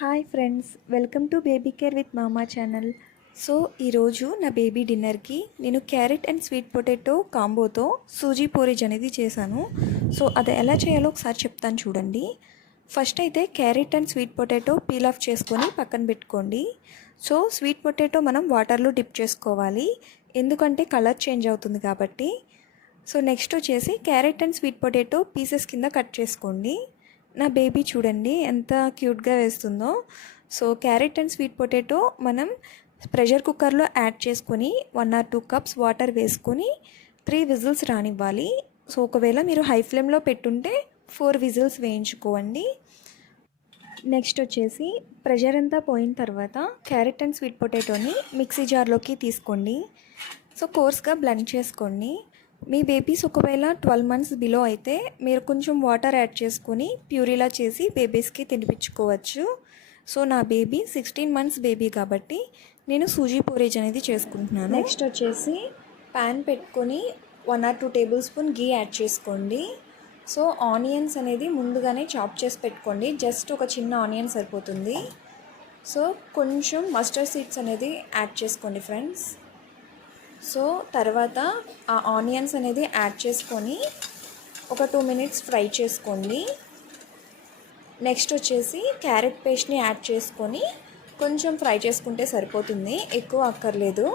Hi friends, welcome to baby care with mama channel. So ఈరోజు నా baby డిన్నర్కి నేను క్యారెట్ అండ్ స్వీట్ పొటాటో కాంబోతో సూజీ పోరేజ్ అనేది చేశాను. సో అది ఎలా చేయాలో ఒకసారి చెప్తాను చూడండి. ఫస్ట్ అయితే carrot and sweet potato peel off చేసుకొని పక్కన పెట్టుకోండి. సో స్వీట్ పొటాటో మనం వాటర్లో డిప్ చేసుకోవాలి, ఎందుకంటే కలర్ చేంజ్ అవుతుంది కాబట్టి. సో నెక్స్ట్ వచ్చేసి carrot and sweet potato pieces కింద కట్ చేసుకోండి. నా బేబీ చూడండి ఎంత క్యూట్గా వేస్తుందో. So carrot and sweet potato మనం ప్రెషర్ కుక్కర్లో యాడ్ చేసుకొని 1 or 2 cups వాటర్ వేసుకొని 3 విజిల్స్ రానివ్వాలి. సో ఒకవేళ మీరు హై ఫ్లేమ్లో పెట్టుంటే 4 విజిల్స్ వేయించుకోండి. నెక్స్ట్ వచ్చేసి ప్రెషర్ అంతా పోయిన తర్వాత క్యారెట్ అండ్ స్వీట్ పొటాటోని మిక్సీ జార్లోకి తీసుకోండి. సో కోర్స్గా బ్లెండ్ చేసుకోండి. మీ బేబీస్ ఒకవేళ 12 months బిలో అయితే మీరు కొంచెం వాటర్ యాడ్ చేసుకొని ప్యూరీలా చేసి బేబీస్కి తినిపించుకోవచ్చు. సో నా బేబీ 16 months బేబీ కాబట్టి నేను సూజీ పోరేజ్ అనేది చేసుకుంటున్నాను. నెక్స్ట్ వచ్చేసి ప్యాన్ పెట్టుకొని 1 or 2 tablespoon గీ యాడ్ చేసుకోండి. సో ఆనియన్స్ అనేది ముందుగానే చాప్ చేసి పెట్టుకోండి, జస్ట్ ఒక చిన్న ఆనియన్ సరిపోతుంది. సో కొంచెం మస్టర్డ్ సీడ్స్ అనేది యాడ్ చేసుకోండి ఫ్రెండ్స్. సో తర్వాత ఆ ఆనియన్స్ అనేది యాడ్ చేసుకొని ఒక 2 minutes ఫ్రై చేసుకోండి. నెక్స్ట్ వచ్చేసి క్యారెట్ పేస్ట్ని యాడ్ చేసుకొని కొంచెం ఫ్రై చేసుకుంటే సరిపోతుంది, ఎక్కువ అక్కర్లేదు.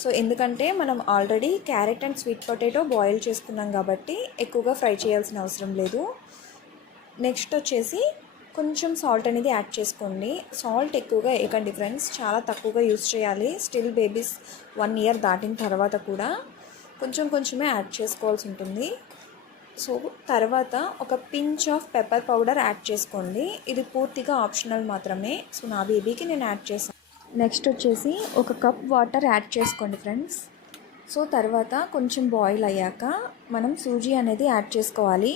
సో ఎందుకంటే మనం already carrot and sweet potato boil చేసుకున్నాం కాబట్టి ఎక్కువగా ఫ్రై చేయాల్సిన అవసరం లేదు. నెక్స్ట్ వచ్చేసి కొంచెం సాల్ట్ అనేది యాడ్ చేసుకోండి. సాల్ట్ ఎక్కువగా వేయకండి ఫ్రెండ్స్, చాలా తక్కువగా యూస్ చేయాలి. స్టిల్ బేబీస్ 1 year దాటిన తర్వాత కూడా కొంచెమే యాడ్ చేసుకోవాల్సి ఉంటుంది. సో తర్వాత ఒక pinch of pepper powder add చేసుకోండి. ఇది పూర్తిగా ఆప్షనల్ మాత్రమే. సో నా బేబీకి నేను యాడ్ చేశాను. నెక్స్ట్ వచ్చేసి 1 cup వాటర్ యాడ్ చేసుకోండి ఫ్రెండ్స్. సో తర్వాత కొంచెం బాయిల్ అయ్యాక మనం సూజీ అనేది యాడ్ చేసుకోవాలి.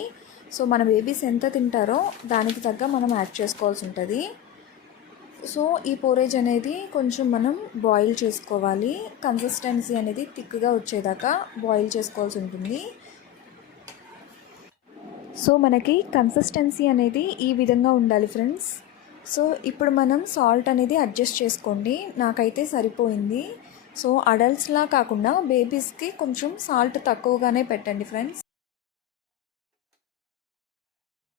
సో మన బేబీస్ ఎంత తింటారో దానికి తగ్గ మనం యాడ్ చేసుకోవాల్సి ఉంటుంది. సో ఈ పోరేజ్ అనేది కొంచెం మనం బాయిల్ చేసుకోవాలి, కన్సిస్టెన్సీ అనేది థిక్గా వచ్చేదాకా బాయిల్ చేసుకోవాల్సి ఉంటుంది. సో మనకి కన్సిస్టెన్సీ అనేది ఈ విధంగా ఉండాలి ఫ్రెండ్స్. సో ఇప్పుడు మనం సాల్ట్ అనేది అడ్జస్ట్ చేసుకోండి, నాకైతే సరిపోయింది. సో అడల్ట్స్లా కాకుండా బేబీస్కి కొంచెం సాల్ట్ తక్కువగానే పెట్టండి ఫ్రెండ్స్.